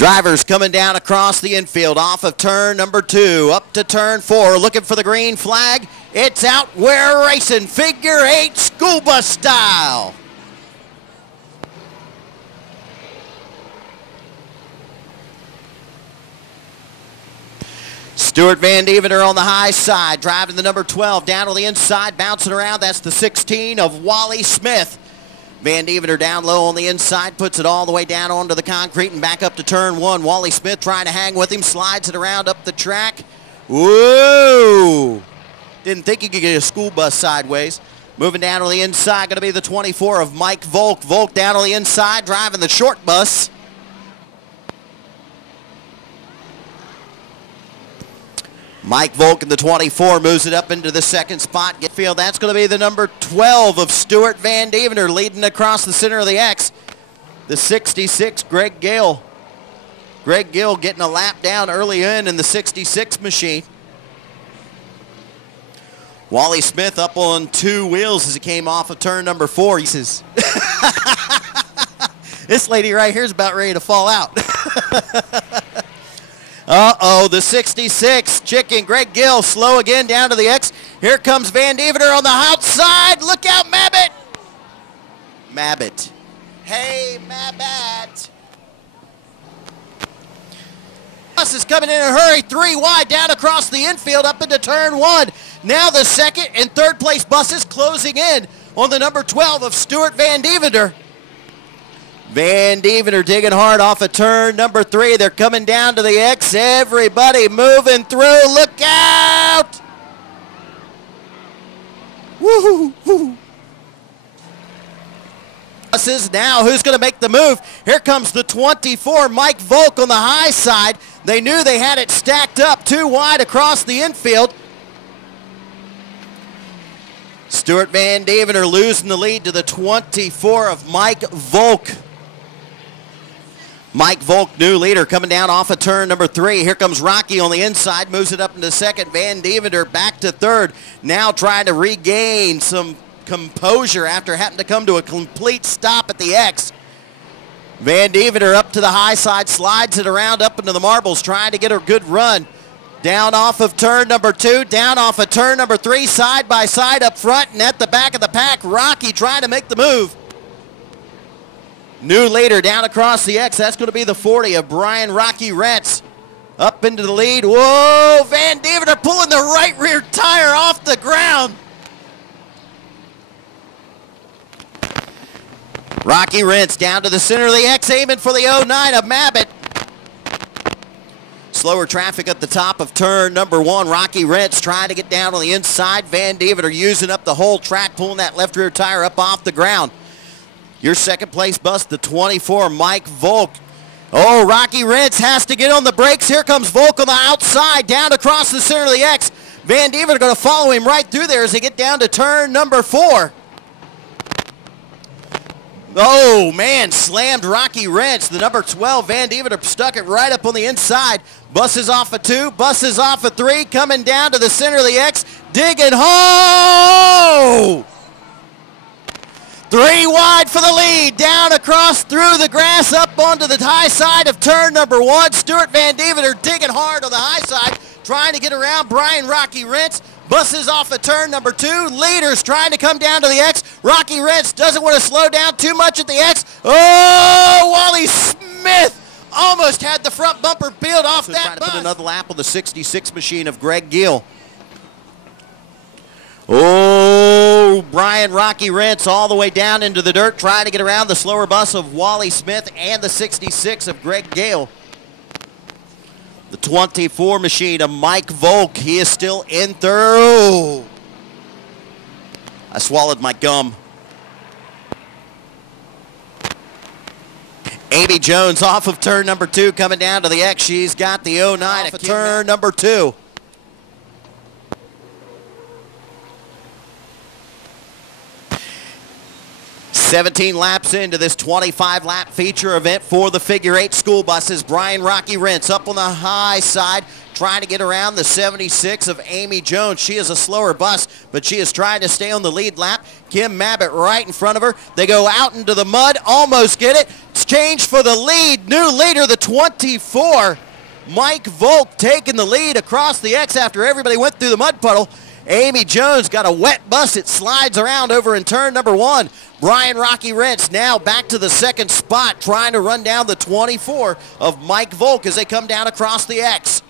Drivers coming down across the infield off of turn number 2 up to turn 4, looking for the green flag. It's out. We're racing figure 8 school bus style. Stuart Van Deventer on the high side, driving the number 12 down on the inside, bouncing around. That's the 16 of Wally Smith. Van Deventer down low on the inside, puts it all the way down onto the concrete and back up to turn 1. Wally Smith trying to hang with him, slides it around up the track. Whoa! Didn't think you could get a school bus sideways. Moving down on the inside, going to be the 24 of Mike Volk. Volk down on the inside, driving the short bus. Mike Volk in the 24 moves it up into the second spot. Get field. That's going to be the number 12 of Stuart Van Deventer leading across the center of the X. The 66, Greg Gale. Greg Gill getting a lap down early in the 66 machine. Wally Smith up on 2 wheels as he came off of turn number 4. He says, this lady right here is about ready to fall out. Uh-oh, the 66, Chicken, Greg Gill, slow again down to the X. Here comes Van Deventer on the outside. Look out, Mabbott. Mabbott. Hey, Mabbott. Bus is coming in a hurry, 3 wide down across the infield up into turn 1. Now the second and third place buses closing in on the number 12 of Stuart Van Deventer. Van Deventer digging hard off of turn number 3. They're coming down to the X. Everybody moving through. Look out! Woo-hoo! Buses now. Who's going to make the move? Here comes the 24, Mike Volk on the high side. They knew they had it stacked up 2 wide across the infield. Stuart Van Deventer losing the lead to the 24 of Mike Volk. Mike Volk, new leader, coming down off of turn number 3. Here comes Rocky on the inside, moves it up into second. Van Deventer back to third. Now trying to regain some composure after having to come to a complete stop at the X. Van Deventer up to the high side, slides it around up into the marbles, trying to get a good run. Down off of turn number 2, down off of turn number 3, side by side up front and at the back of the pack. Rocky trying to make the move. New leader down across the X. That's going to be the 40 of Brian Rocky Rentz. Up into the lead. Whoa! Van Deventer pulling the right rear tire off the ground. Rocky Rentz down to the center of the X, aiming for the 09 of Mabbott. Slower traffic at the top of turn number 1. Rocky Rentz trying to get down on the inside. Van Deventer using up the whole track, pulling that left rear tire up off the ground. Your second place bus, the 24, Mike Volk. Oh, Rocky Rentz has to get on the brakes. Here comes Volk on the outside, down across the center of the X. Van Deventer going to follow him right through there as they get down to turn number 4. Oh, man, slammed Rocky Rentz. The number 12, Van Deventer, stuck it right up on the inside. Buses off of 2, buses off of 3, coming down to the center of the X, digging home! 3 wide for the lead, down across through the grass, up onto the high side of turn number 1. Stuart Van Deventer digging hard on the high side, trying to get around Brian Rocky Rentz. Buses off of turn number 2. Leaders trying to come down to the X. Rocky Rentz doesn't want to slow down too much at the X. Oh, Wally Smith almost had the front bumper peeled off that bus. Trying to put another lap on the 66 machine of Greg Gill. Oh, Brian Rocky Rentz all the way down into the dirt, trying to get around the slower bus of Wally Smith and the 66 of Greg Gale. The 24 machine of Mike Volk, he is still in third. I swallowed my gum. Amy Jones off of turn number 2, coming down to the X. She's got the 09 off of turn number 2. "17 laps into this 25-lap feature event for the figure 8 school buses. Brian Rocky Rentz up on the high side, trying to get around the 76 of Amy Jones. She is a slower bus, but she is trying to stay on the lead lap. Kim Mabbott right in front of her. They go out into the mud, almost get it. exchange for the lead. New leader, the 24. Mike Volk taking the lead across the X after everybody went through the mud puddle. Amy Jones got a wet bus. It slides around over in turn number 1. Brian Rocky Rentz now back to the second spot, trying to run down the 24 of Mike Volk as they come down across the X.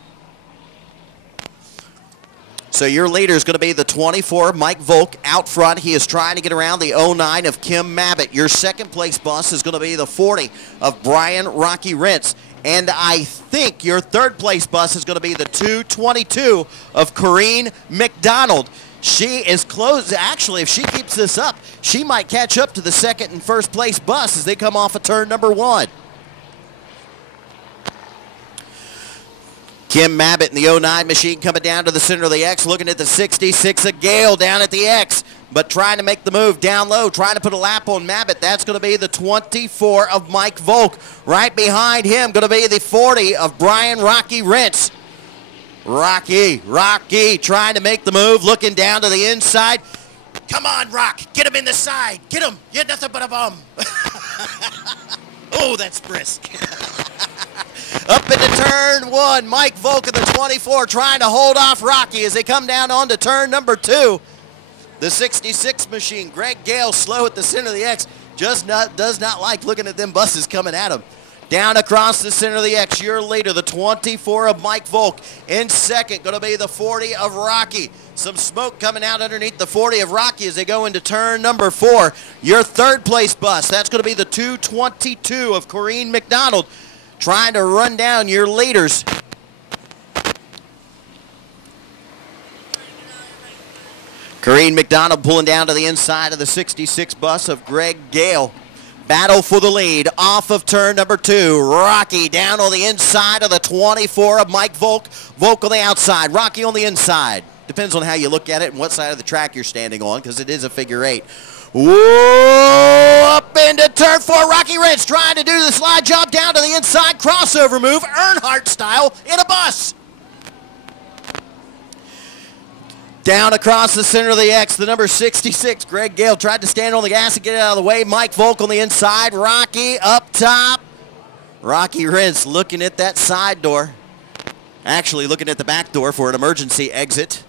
So your leader is going to be the 24, Mike Volk, out front. He is trying to get around the 09 of Kim Mabbitt. Your second place bus is going to be the 40 of Brian Rocky Rentz. And I think your third place bus is going to be the 222 of Corrine McDonald. She is close. Actually, if she keeps this up, she might catch up to the second and first place bus as they come off of turn number 1. Kim Mabbitt in the 09 machine coming down to the center of the X, looking at the 66 of Gale down at the X, but trying to make the move down low, trying to put a lap on Mabbitt. That's going to be the 24 of Mike Volk. Right behind him, going to be the 40 of Brian Rocky Rentz. Rocky trying to make the move, looking down to the inside. Come on, Rock, get him in the side. Get him, you're nothing but a bum. Oh, that's brisk. Up into turn 1, Mike Volk of the 24 trying to hold off Rocky as they come down onto turn number 2. The 66 machine, Greg Gale, slow at the center of the X, does not like looking at them buses coming at him. Down across the center of the X, your leader, the 24 of Mike Volk. In second, going to be the 40 of Rocky. Some smoke coming out underneath the 40 of Rocky as they go into turn number 4. Your third place bus, that's going to be the 222 of Corrine McDonald, trying to run down your leaders. Corrine McDonald pulling down to the inside of the 66 bus of Greg Gale. Battle for the lead off of turn number 2. Rocky down on the inside of the 24 of Mike Volk. Volk on the outside, Rocky on the inside. Depends on how you look at it and what side of the track you're standing on, because it is a figure 8. Whoa, up into turn 4, Rocky Rentz trying to do the slide job down to the inside, crossover move, Earnhardt style, in a bus. Down across the center of the X, the number 66, Greg Gale tried to stand on the gas and get it out of the way. Mike Volk on the inside, Rocky up top. Rocky Rentz looking at that side door. Actually looking at the back door for an emergency exit.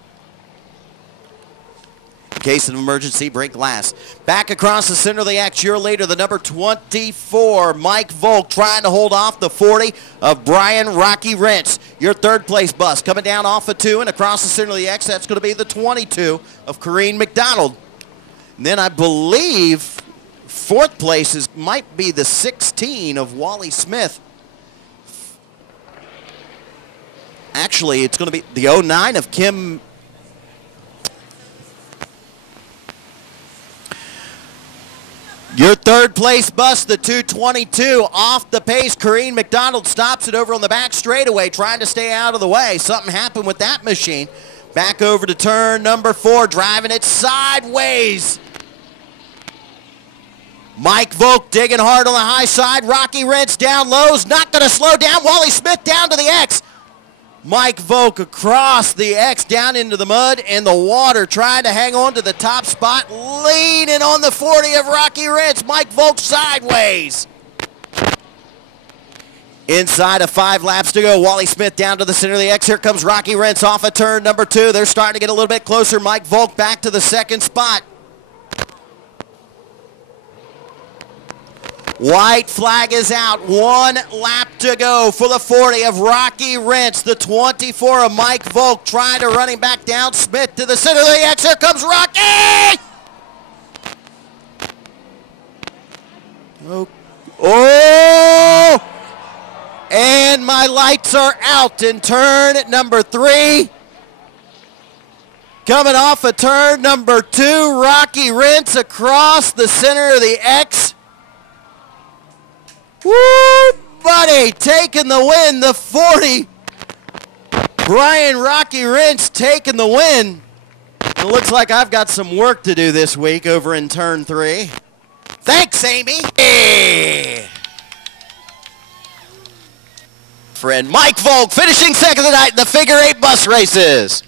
In case of emergency, break glass. Back across the center of the X, your leader, the number 24, Mike Volk, trying to hold off the 40 of Brian Rocky Rentz. Your third place bus coming down off of 2 and across the center of the X, that's going to be the 22 of Corrine McDonald. And then I believe fourth place might be the 16 of Wally Smith. Actually, it's going to be the 09 of Kim. Your third place bus, the 222, off the pace. Corrine McDonald stops it over on the back straightaway, trying to stay out of the way. Something happened with that machine. Back over to turn number 4, driving it sideways. Mike Volk digging hard on the high side. Rocky Rentz down lows, not going to slow down. Wally Smith down to the X. Mike Volk across the X down into the mud and the water, trying to hang on to the top spot, leaning on the 40 of Rocky Rentz. Mike Volk sideways. Inside of 5 laps to go, Wally Smith down to the center of the X. Here comes Rocky Rentz off of turn number 2. They're starting to get a little bit closer. Mike Volk back to the second spot. White flag is out. 1 lap to go for the 40 of Rocky Rentz. The 24 of Mike Volk trying to run him back down. Smith to the center of the X. Here comes Rocky! Oh! And my lights are out in turn number 3. Coming off of turn number 2, Rocky Rentz across the center of the X. Woo, buddy, taking the win, the 40. Brian Rocky Rentz taking the win. It looks like I've got some work to do this week over in turn 3. Thanks, Amy. Hey. Friend Mike Volk finishing second tonight in the figure 8 bus races.